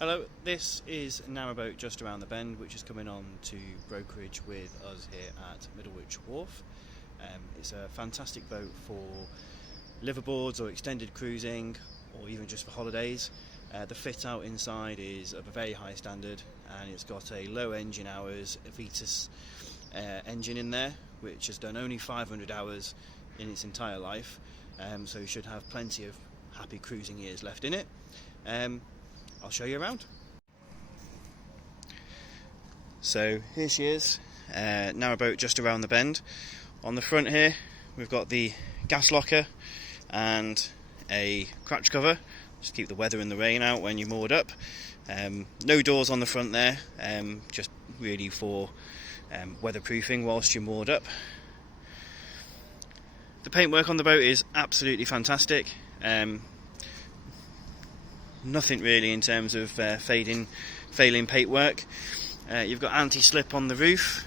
Hello, this is Narrowboat just around the bend, which is coming on to brokerage with us here at Middlewich Wharf. It's a fantastic boat for liverboards or extended cruising, or even just for holidays. The fit out inside is of a very high standard, and it's got a low engine hours Vitus engine in there, which has done only 500 hours in its entire life, so you should have plenty of happy cruising years left in it. I'll show you around. So here she is, Narrowboat just around the bend. On the front here we've got the gas locker and a crutch cover, just keep the weather and the rain out when you're moored up. No doors on the front there, just really for weatherproofing whilst you're moored up. The paintwork on the boat is absolutely fantastic. Nothing really in terms of failing paintwork. You've got anti-slip on the roof,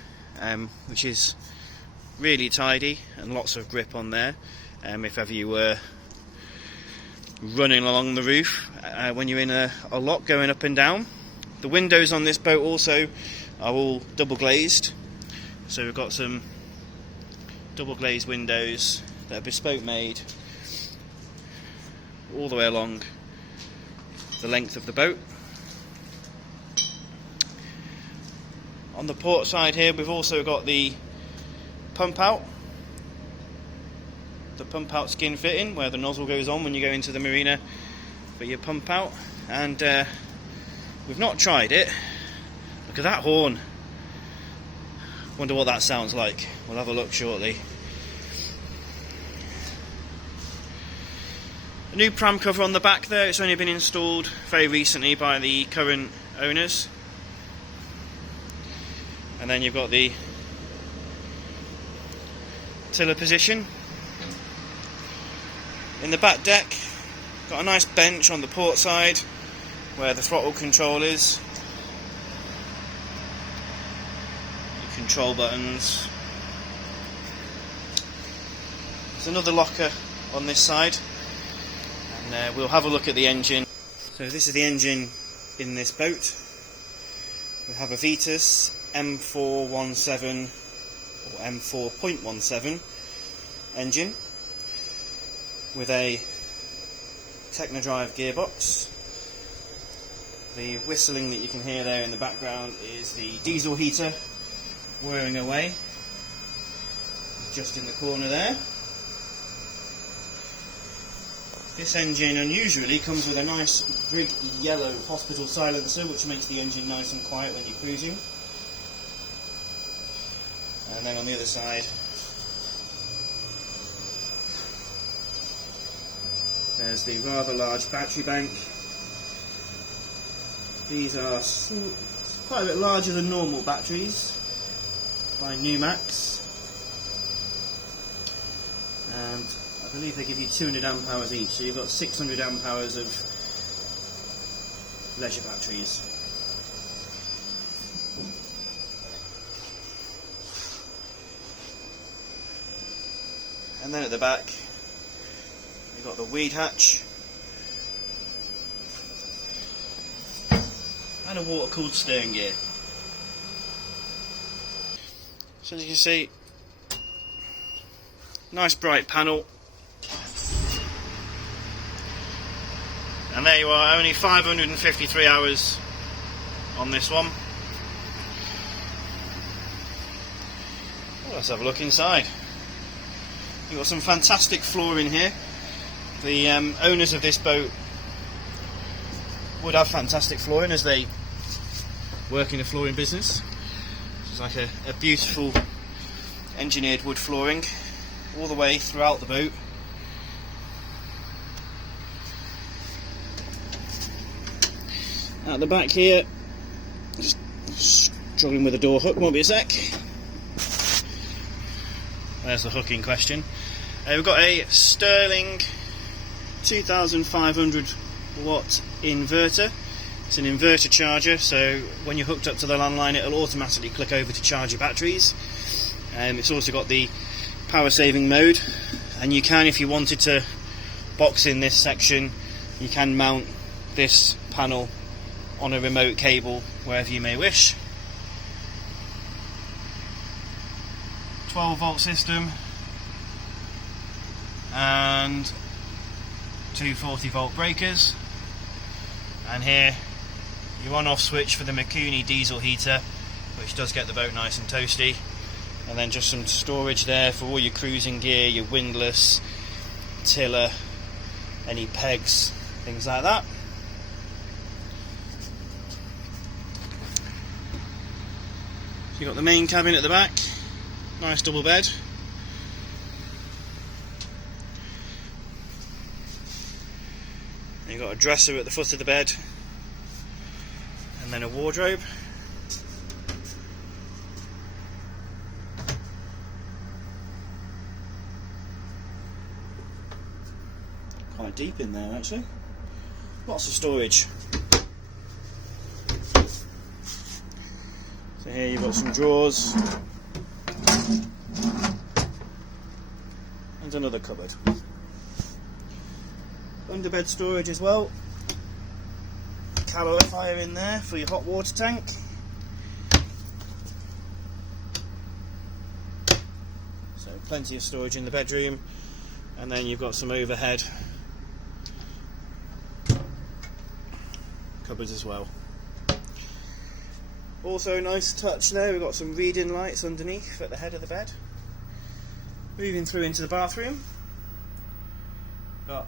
which is really tidy, and lots of grip on there if ever you were running along the roof when you're in a lock going up and down. The windows on this boat also are all double glazed, so we've got some double glazed windows that are bespoke made all the way along the length of the boat. On the port side here we've also got the pump out skin fitting, where the nozzle goes on when you go into the marina for your pump out, and we've not tried it. Look at that horn, wonder what that sounds like. We'll have a look shortly. A new pram cover on the back there, it's only been installed very recently by the current owners. And then you've got the tiller position. In the back deck, got a nice bench on the port side where the throttle control is. Your control buttons. There's another locker on this side. We'll have a look at the engine. So this is the engine in this boat. We have a Vitus M417 or M4.17 engine with a Technodrive gearbox. The whistling that you can hear there in the background is the diesel heater whirring away, just in the corner there. This engine unusually comes with a nice big yellow hospital silencer, which makes the engine nice and quiet when you're cruising. And then on the other side there's the rather large battery bank. These are quite a bit larger than normal batteries by Numax, and I believe they give you 200 amp hours each, so you've got 600 amp hours of leisure batteries. And then at the back you've got the weed hatch and a water-cooled steering gear. So as you can see, nice bright panel. And there you are, only 553 hours on this one. Well, let's have a look inside. You've got some fantastic flooring here. The owners of this boat would have fantastic flooring as they work in the flooring business. It's like a beautiful engineered wood flooring all the way throughout the boat. At the back here, just struggling with the door hook, won't be a sec. There's the hook in question. We've got a Sterling 2500 watt inverter. It's an inverter charger, so when you're hooked up to the landline it'll automatically click over to charge your batteries. It's also got the power saving mode, and you can, if you wanted to box in this section, you can mount this panel on a remote cable wherever you may wish. 12-volt system and two 40-volt breakers, and here your on-off switch for the Mikuni diesel heater, which does get the boat nice and toasty, and then just some storage there for all your cruising gear, your windlass, tiller, any pegs, things like that. So you've got the main cabin at the back, nice double bed. You've got a dresser at the foot of the bed, and then a wardrobe. Quite deep in there actually. Lots of storage. So here you've got some drawers and another cupboard. Underbed storage as well. Calorifier in there for your hot water tank. So plenty of storage in the bedroom, and then you've got some overhead cupboards as well. Also a nice touch there, we've got some reading lights underneath at the head of the bed. Moving through into the bathroom, got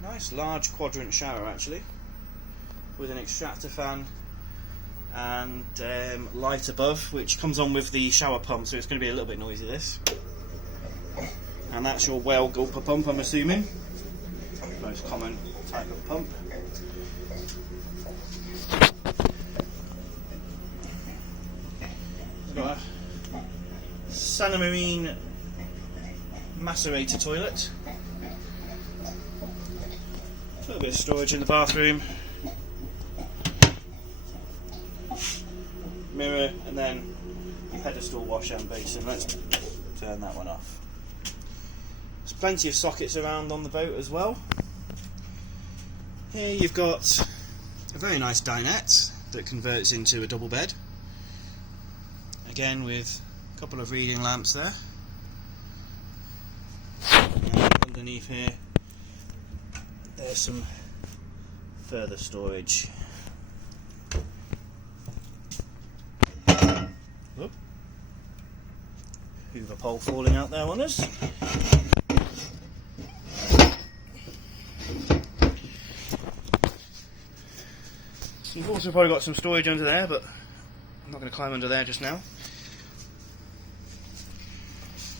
nice large quadrant shower actually, with an extractor fan and light above, which comes on with the shower pump, so it's going to be a little bit noisy this. And that's your whale gulper pump, I'm assuming. Most common type of pump. We've got a Santa Marine macerator toilet. A little bit of storage in the bathroom. Mirror, and then pedestal wash and basin. Let's turn that one off. There's plenty of sockets around on the boat as well. Here you've got a very nice dinette that converts into a double bed. Again with a couple of reading lamps there. And underneath here there's some further storage. Oop. Hoover pole falling out there on us. You've also probably got some storage under there, but I'm not going to climb under there just now.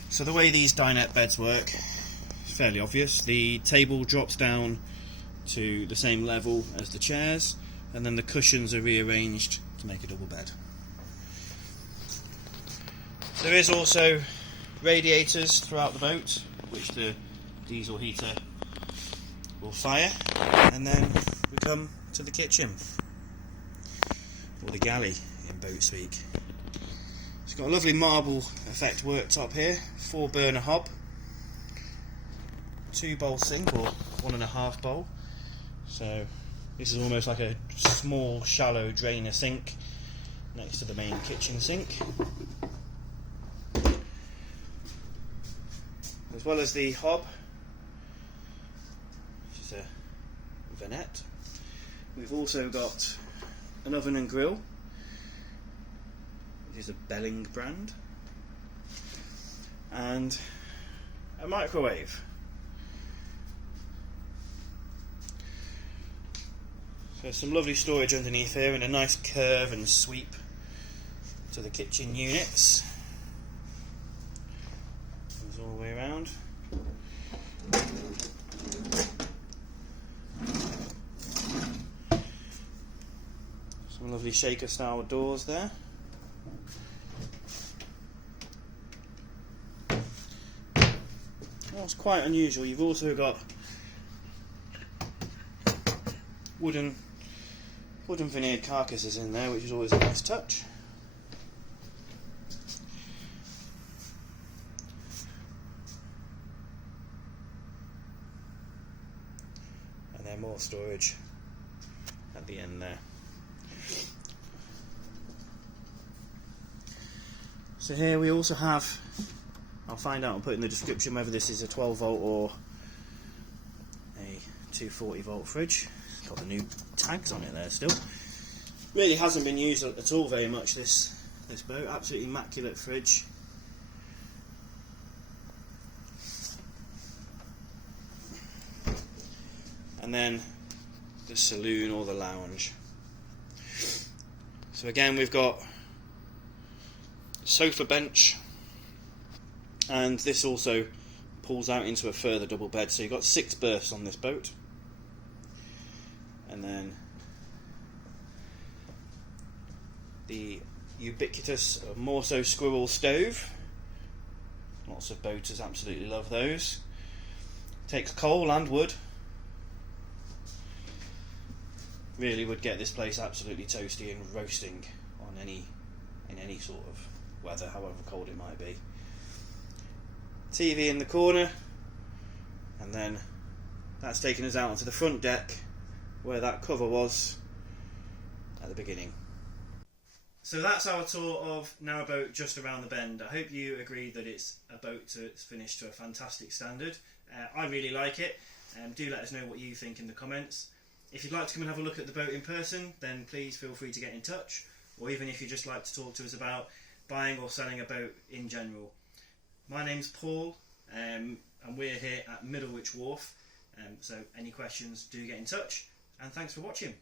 So the way these dinette beds work is fairly obvious. The table drops down to the same level as the chairs, and then the cushions are rearranged to make a double bed. There is also radiators throughout the boat, which the diesel heater will fire, and then we come to the kitchen, or the galley in boat speak. It's got a lovely marble effect worktop here, 4-burner hob, 2-bowl sink, or 1.5 bowl. So this is almost like a small shallow drainer sink next to the main kitchen sink. As well as the hob, which is a Dinette, we've also got an oven and grill, which is a Belling brand, and a microwave. So some lovely storage underneath here, and a nice curve and sweep to the kitchen units. Goes all the way around. Some lovely shaker style doors there. What's quite unusual, you've also got wooden veneered carcasses in there, which is always a nice touch. And then more storage at the end there. So here we also have, I'll find out and put in the description whether this is a 12 volt or a 240 volt fridge. It's got the new tags on it there still. Really hasn't been used at all very much, this boat. Absolutely immaculate fridge. And then the saloon or the lounge. So again we've got sofa bench, and this also pulls out into a further double bed, so you've got 6 berths on this boat. And then the ubiquitous Morso squirrel stove. Lots of boaters absolutely love those. Takes coal and wood. Really would get this place absolutely toasty and roasting in any sort of weather, however cold it might be. TV in the corner, and then that's taken us out onto the front deck where that cover was at the beginning. So that's our tour of Narrowboat just around the bend. I hope you agree that it's a boat that's finished to a fantastic standard. I really like it. Do let us know what you think in the comments. If you'd like to come and have a look at the boat in person, then please feel free to get in touch, or even if you'd just like to talk to us about buying or selling a boat in general. My name's Paul, and we're here at Middlewich Wharf, so any questions, do get in touch, and thanks for watching.